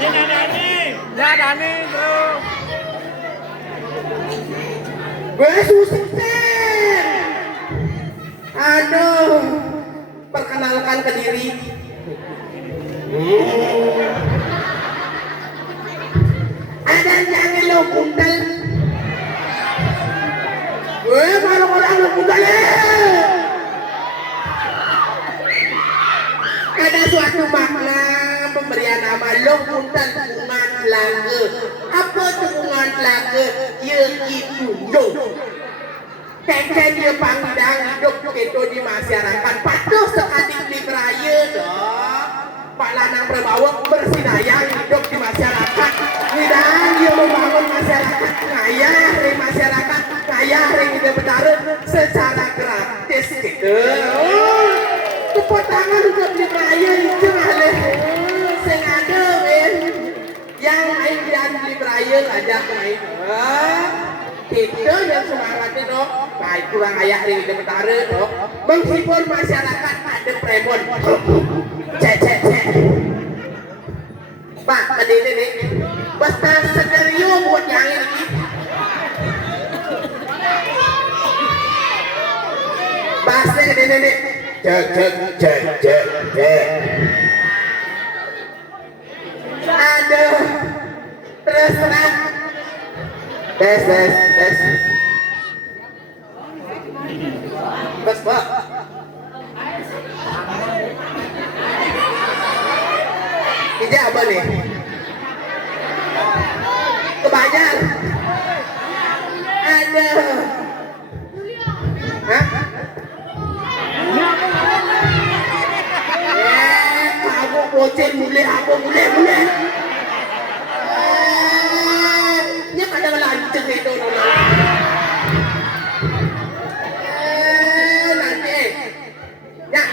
Ya Dani, bro. Yesus. Aduh, perkenalkan ke diri. Ada jangan lo buntal. Kalau orang lo buntal. Ada suatu makna pemberian nama lo buntal bungan laga. Apa tu bungan laga? Ia itu yo. Kengkeng dia pandang hidup itu di masyarakat. Patuh sekali beli beraya dong. Pak Lanang berbawa bersinayang hidup di masyarakat. Nidang dia membangun masyarakat kaya, dari masyarakat kaya, dari hidup betara secara gratis gitu. Tepuk tangan untuk beli beraya itu malih. Sengaja yang main dan beli beraya saja main. Kita yang semangat itu baik kurang ayah dari hidup betara itu menghibur masyarakat ada premon. Cek Pak, tadi ini basta skenario buat yang ini. Bahasa ini cek. Aduh, terus terang. Tes. Bas, Pak. Ini apa nih? Kebanyakan. Ada. Hah? Aku bocil mulai. Ini kadang lanceng itu dulu. Nanti. Ya.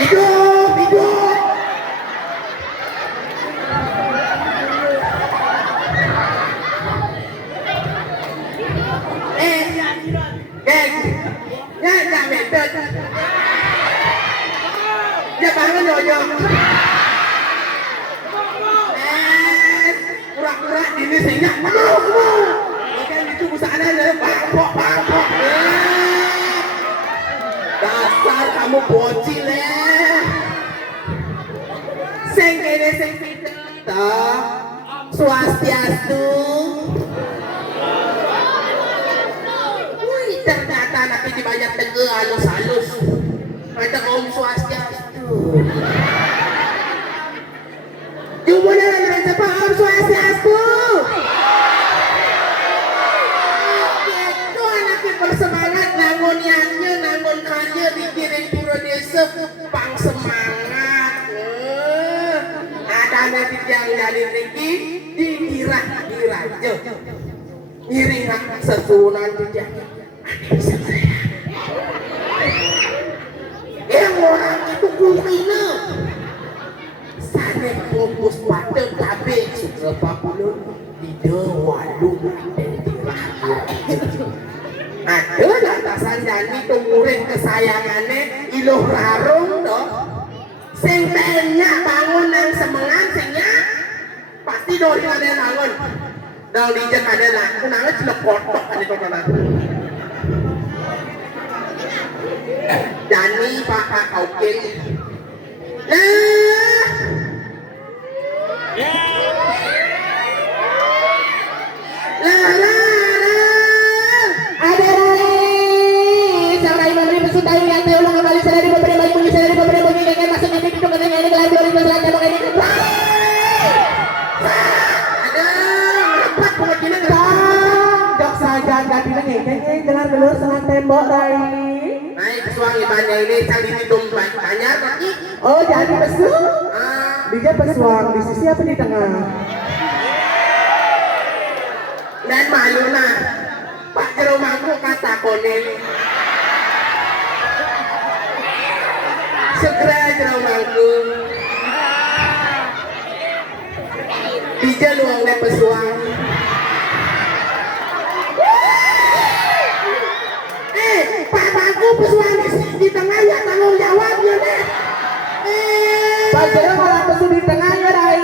Hidup. Geng. Ya, jangan medot. Ya, bangun nyonya. Pura-pura ini sehingga. Oke, itu busana ya. Bangkok. Dasar kamu bocil sing kene sing pinter swastiastu. Wih, ternyata anaknya dibayar tege halus. Ada om swastiastu. Gimana dengan siapa om swastiastu? Itu anaknya bersemangat nangoniannya, nangon karya dikirim pura desa pang semangat. Ada nanti yang jadi tinggi dikira aja. Iring sesunan dia. Bisa yang orang itu kumina. Sana fokus pada tabe sutra papulun di dewalu dan dirahir. Ada lantasan Dani itu murid kesayangannya iluh rarung dong. Sing banyak bangun nang semengan singnya pasti doi ada bangun. Dong dijak ada lah, kenapa celok kotok kan itu kan. Dani pakak kau kiri. Dengar selang tembok Rai. Naik suang imannya ini cari hidung banyak lagi. Oh jadi pesu? Dia pesuang di sisi apa di tengah? Dan malu nah Pak Jeromangku kata konin. Segera Jeromangku. Bija luangnya pesuang. pesuan di tengahnya tanggung jawabnya nih. Padahal malah pesu di tengahnya Rai.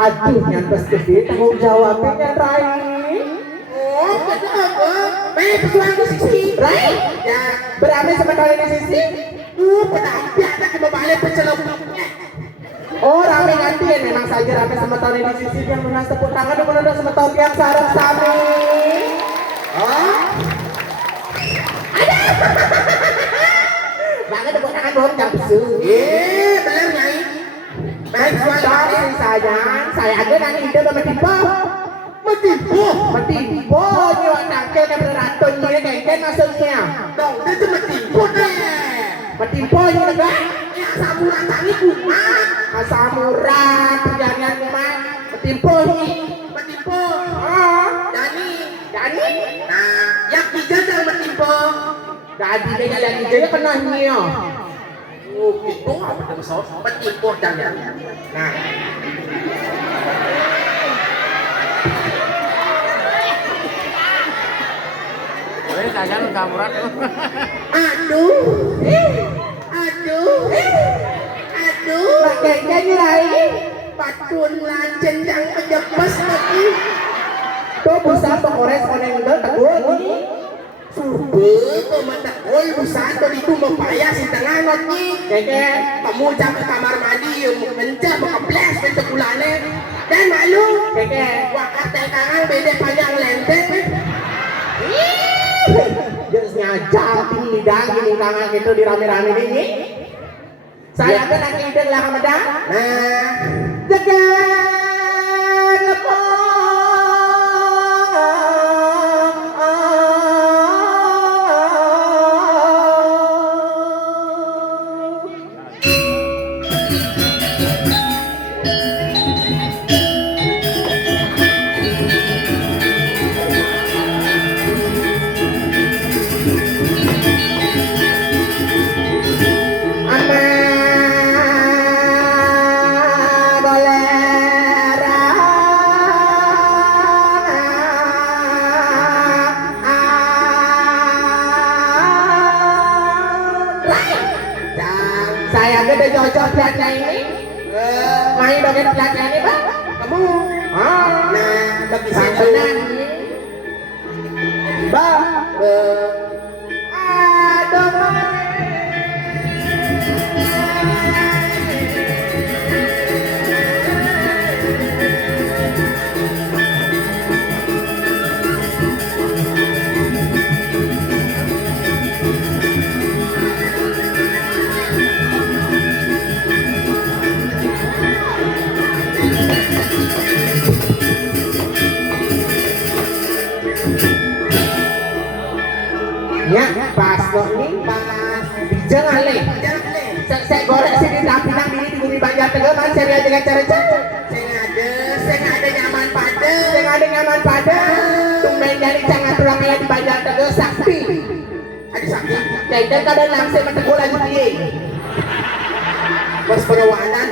Aduh nyantas gede tanggung jawabnya Rai. Oh, kenapa? Baik pesuan di sisi. Rai, Ya, berapa sementara di sisi? penampi ada ke balik pencelupnya. Oh rame gantian memang saja rame sama tahun di sisi yang menang tepuk tangan dan menunda sama tahun yang sarang sami. Oh, ada. Banget tepuk tangan dong jam besu. Bener nyai. Baik pesuan Sorry sayang, saya aja nanti hidup sama tipe. metipu. Metipu nyiwa nangkel yang berantun ini kengken masuknya. Dong, itu metipu deh. Metipu ini enggak? Ya samuran tangi kumat. Asamuran perjalanan kumat. Metipu ini. Metipu. Oh, Dani. jadi Nah, yang tiga jangan metipu. jadi dia yang hijaunya kena nyo. Oh, itu apa tuh so? Metipu jangan. Nah. Kalian kamuran. Aduh. Aduh. Aduh. Nak kengken ni lain. Patun lancen yang menjebas lagi. Tuh busa pengores koneng itu tegur ni. Subuh, mata oi busan tuh itu mempayah si tengah nanti. Kengken. Kamu jam ke kamar mandi, mencah mengeples mencah bulannya. Dan malu. Kengken. Wakat tekangan beda panjang lenteng. Terus nyajang tinggi dan gini tangan itu di rame-rame ini. Saya kan nanti ide lah kamada. Nah, Jaga saya ada cocok platnya ini. Main dogen platnya ini bang. kamu. Ah, Nah, bagi saya santunan. Bang. Aduh, ya pas kok ini pas jangan le. jangan deh. Saya goreng sini tapi nang ini di bumi Banjar Tegal man saya lihat dengan cara Saya nggak ada nyaman pada. saya ada nyaman pada tumben dari jangan tulang ayah di Banjar Tegal sakti. Ada sakit. Kaitan kadang langsung metegur lagi dia. Bos perwanan.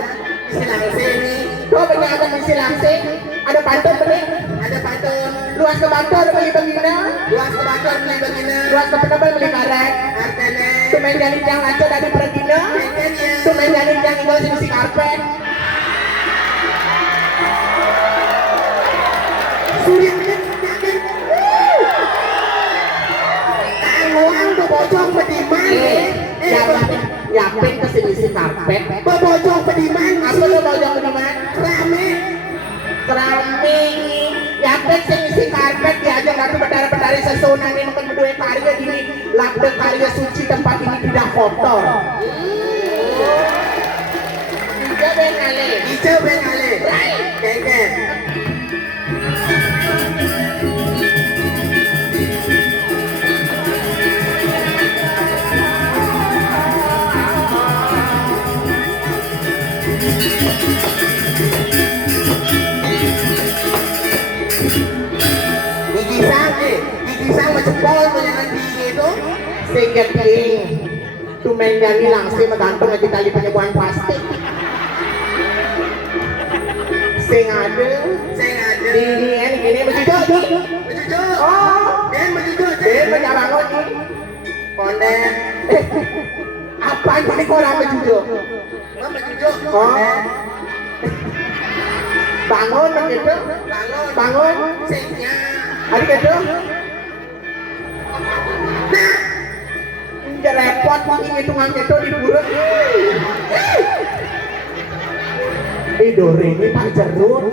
Silang sini. Kau penyagaan misi langsing ada pantun benih Ada patun. luas ke Bantul beli begina Luas ke patun beli begini. luas ke Penebel beli karet Artene. tumben jadi yang lancar dari pergina Kayaknya. tumben jadi yang tinggal sini si karpet Sulit kan? Tangguang bebojong pediman. yapin ke sini si karpet Bebojong pediman. apa lo bojong teman Rame. keramik yapin sini si karpet diajak nanti betara-betari sesunan ini mungkin berdua karya ini labda karya suci tempat ini tidak kotor juga benale Hijau bengale. Kengken. Gigi sang menjempol dengan gigi itu. singkat king tumen jadi langsung menggantung aja tali penyembuhan plastik sing ada Saya ada. ini begitu Menjujur. oh Dan menjujur. dia mencabangun Onde. Apaan pakai kau rame cucu? Mama cucu. Oh. Bangun begitu. Bangun. Bangun. Seknya. Adik itu. Nah. Enggak repot ini hitungan itu di buruk. Dore ini Pak Jeruk.